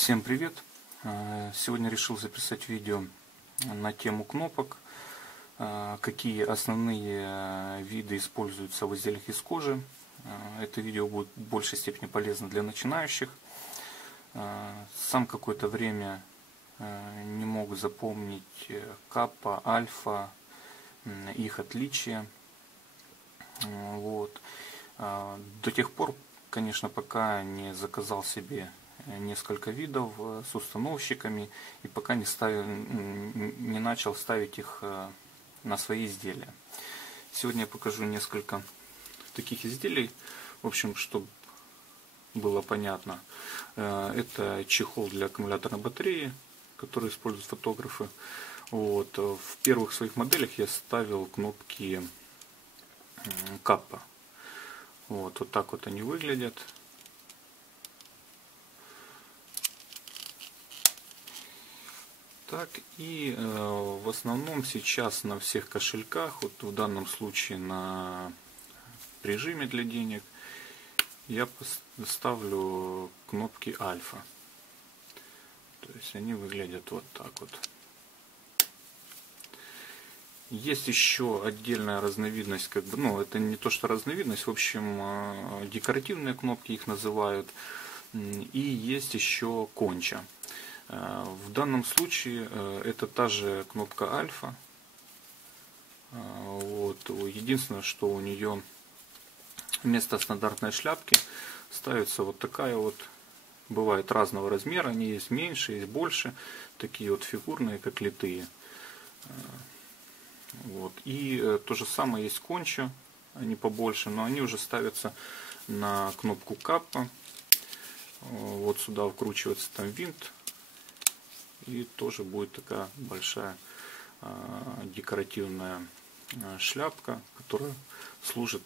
Всем привет! Сегодня решил записать видео на тему кнопок, какие основные виды используются в изделиях из кожи. Это видео будет в большей степени полезно для начинающих. Сам какое-то время не мог запомнить каппа, альфа, их отличия. Вот. До тех пор, конечно, пока не заказал себе несколько видов с установщиками и пока не начал ставить их на свои изделия. Сегодня я покажу несколько таких изделий, в общем, чтобы было понятно. Это чехол для аккумуляторной батареи, который используют фотографы. Вот. В первых своих моделях я ставил кнопки каппа. Вот так вот они выглядят. Так, и в основном сейчас на всех кошельках, вот в данном случае на прижиме для денег, я ставлю кнопки альфа. То есть они выглядят вот так вот. Есть еще отдельная разновидность, это не то что разновидность, в общем, декоративные кнопки их называют. И есть еще конча. В данном случае это та же кнопка альфа. Вот. Единственное, что у нее вместо стандартной шляпки ставится вот такая вот. Бывает разного размера, они есть меньше, есть больше, такие вот фигурные, как литые. Вот. И то же самое есть конча, они побольше, но они уже ставятся на кнопку каппа. Вот сюда вкручивается там винт. И тоже будет такая большая декоративная шляпка, которая служит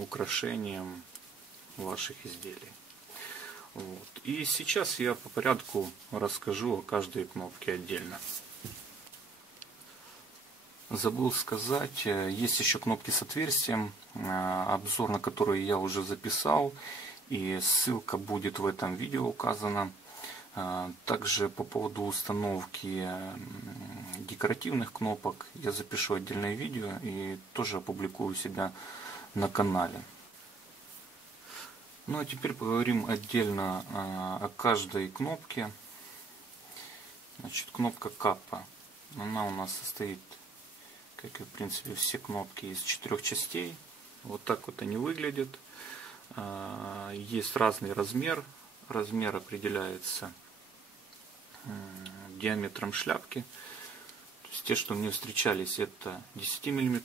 украшением ваших изделий. Вот. И сейчас я по порядку расскажу о каждой кнопке отдельно. Забыл сказать, есть еще кнопки с отверстием, обзор на которые я уже записал, и ссылка будет в этом видео указана. Также по поводу установки декоративных кнопок я запишу отдельное видео и тоже опубликую у себя на канале. Ну а теперь поговорим отдельно о каждой кнопке. Значит, кнопка каппа. Она у нас состоит, как и в принципе все кнопки, из 4 частей. Вот так вот они выглядят. Есть разный размер. Размер определяется диаметром шляпки. То есть те, что мне встречались, это 10-мм,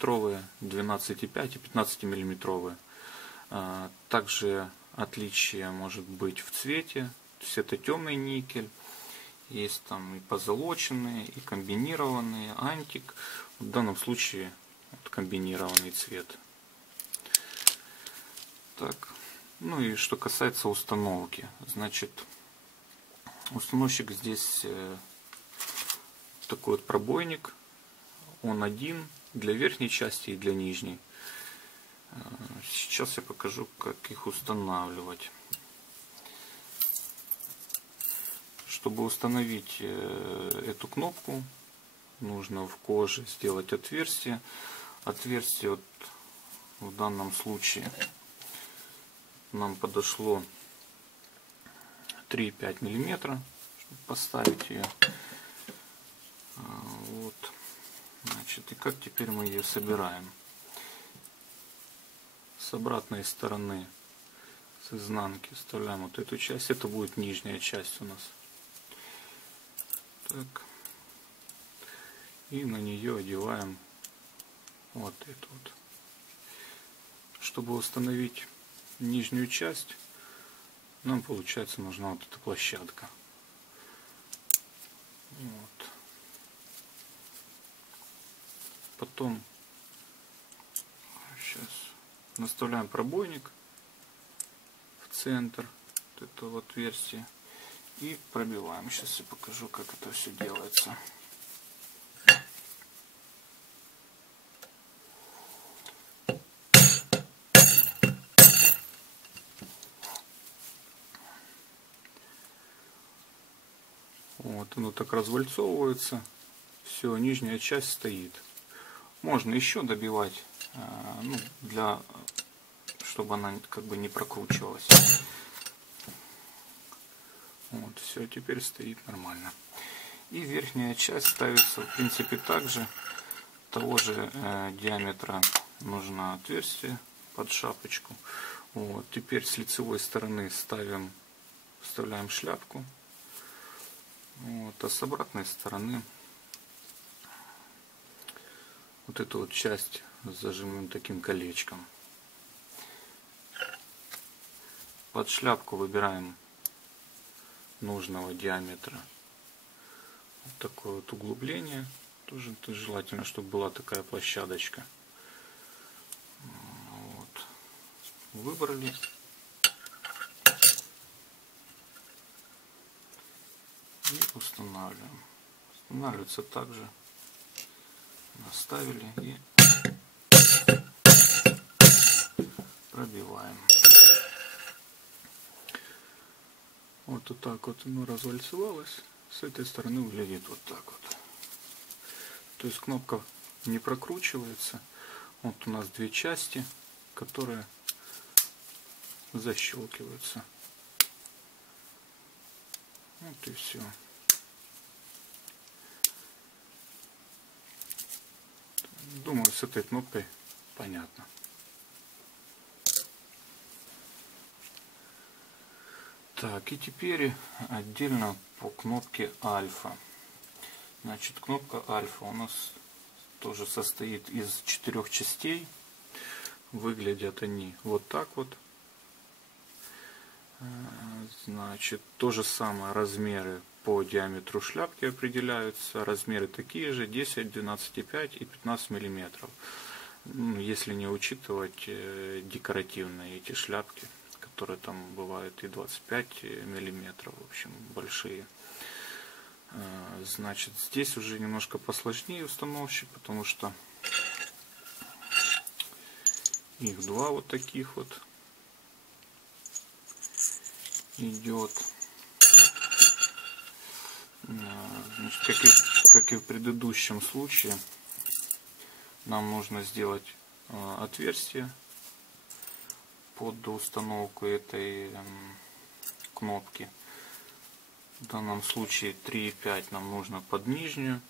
12,5 и 15-мм. Также отличие может быть в цвете. То есть это темный никель. Есть там и позолоченные, и комбинированные, антик. В данном случае вот комбинированный цвет. Так. Ну и что касается установки. Значит, установщик здесь такой вот пробойник. Он один для верхней части и для нижней. Сейчас я покажу, как их устанавливать. Чтобы установить эту кнопку, нужно в коже сделать отверстие. Отверстие вот в данном случае нам подошло 3,5 мм, чтобы поставить ее. Вот. Значит, и как теперь мы ее собираем? С обратной стороны, с изнанки вставляем вот эту часть. Это будет нижняя часть у нас. Так. И на нее одеваем вот эту вот. Чтобы установить нижнюю часть, нам, получается, нужна вот эта площадка. Вот. Потом сейчас наставляем пробойник в центр вот этого отверстия и пробиваем. Сейчас я покажу, как это все делается. Вот оно так развальцовывается. Все, нижняя часть стоит. Можно еще добивать, ну, чтобы она как бы не прокручивалась. Вот, все, теперь стоит нормально. И верхняя часть ставится, в принципе, также того же диаметра нужно отверстие под шапочку. Вот, теперь с лицевой стороны вставляем шляпку. Вот, а с обратной стороны вот эту вот часть зажимаем таким колечком. Под шляпку выбираем нужного диаметра вот такое вот углубление. Тоже желательно, чтобы была такая площадочка. Вот. Выбрали. И устанавливаем. Устанавливается также. Наставили и пробиваем. Вот так вот оно развальцевалось. С этой стороны выглядит вот так вот. То есть кнопка не прокручивается. Вот у нас две части, которые защелкиваются. Вот и все. Думаю, с этой кнопкой понятно. Так, и теперь отдельно по кнопке альфа. Значит, кнопка альфа у нас тоже состоит из 4 частей. Выглядят они вот так вот. Значит, то же самое размеры по диаметру шляпки определяются. Размеры такие же: 10, 12,5 и 15 миллиметров. Если не учитывать декоративные эти шляпки, которые там бывают и 25 миллиметров, в общем, большие. Значит, здесь уже немножко посложнее установщик, потому что их два вот таких вот идет. Значит, как и в предыдущем случае, нам нужно сделать отверстие под установку этой кнопки. В данном случае 3,5 нам нужно под нижнюю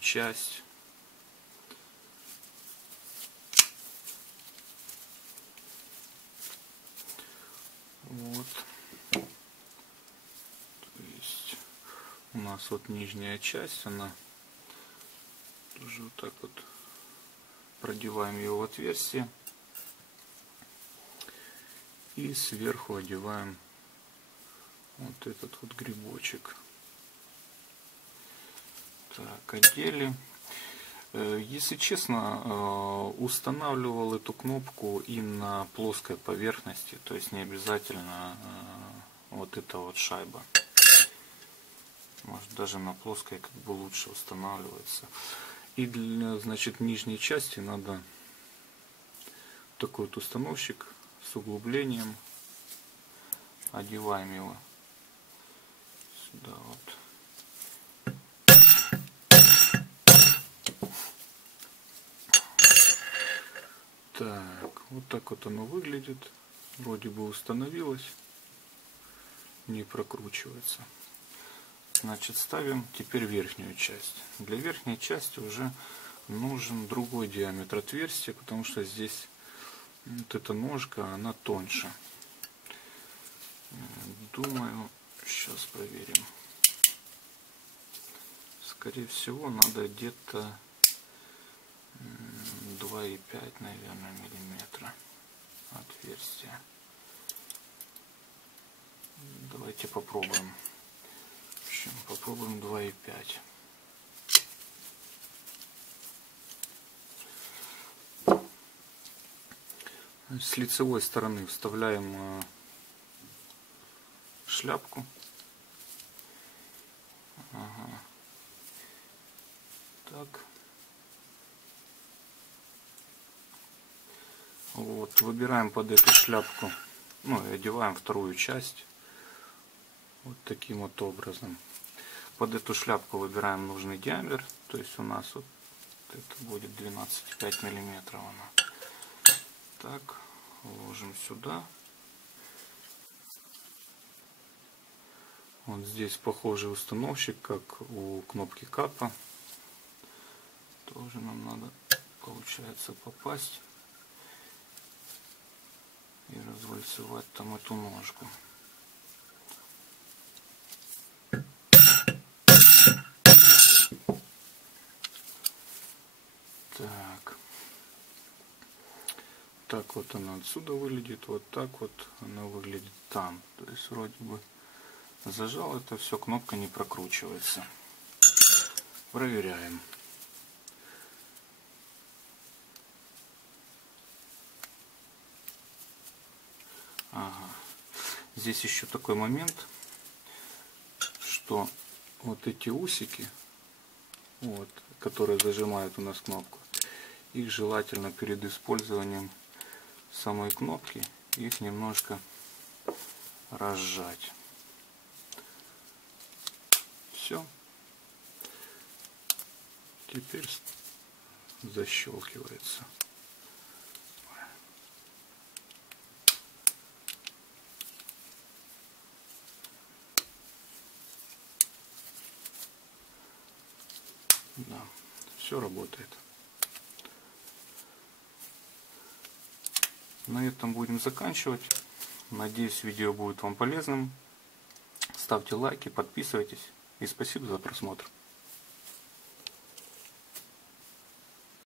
часть. Вот. То есть у нас вот нижняя часть, она тоже вот так вот продеваем ее в отверстие и сверху одеваем вот этот вот грибочек. Так, одели. Если честно, устанавливал эту кнопку и на плоской поверхности, то есть не обязательно вот эта вот шайба. Может, даже на плоской как бы лучше устанавливается. И для, значит, нижней части надо такой вот установщик с углублением. Одеваем его сюда вот. Так, вот так вот оно выглядит. Вроде бы установилось. Не прокручивается. Значит, ставим теперь верхнюю часть. Для верхней части уже нужен другой диаметр отверстия, потому что здесь вот эта ножка, она тоньше. Думаю, сейчас проверим. Скорее всего, надо где-то 2,5, наверное, миллиметра отверстия. Давайте попробуем. В общем, попробуем 2,5. С лицевой стороны вставляем шляпку. Ага. Так. Вот, выбираем под эту шляпку, ну и одеваем вторую часть вот таким вот образом. Под эту шляпку выбираем нужный диаметр. То есть у нас вот это будет 12,5 миллиметров она. Так, ложим сюда. Вот здесь похожий установщик, как у кнопки капа. Тоже нам надо, получается, попасть и развальцевать там эту ножку. Так. Так вот она отсюда выглядит, вот так вот она выглядит там. То есть вроде бы зажал это все, кнопка не прокручивается. Проверяем. Ага. Здесь еще такой момент, что вот эти усики, вот, которые зажимают у нас кнопку, их желательно перед использованием самой кнопки их немножко разжать. Все. Теперь защелкивается. Да, все работает. На этом будем заканчивать. Надеюсь, видео будет вам полезным. Ставьте лайки, подписывайтесь и спасибо за просмотр.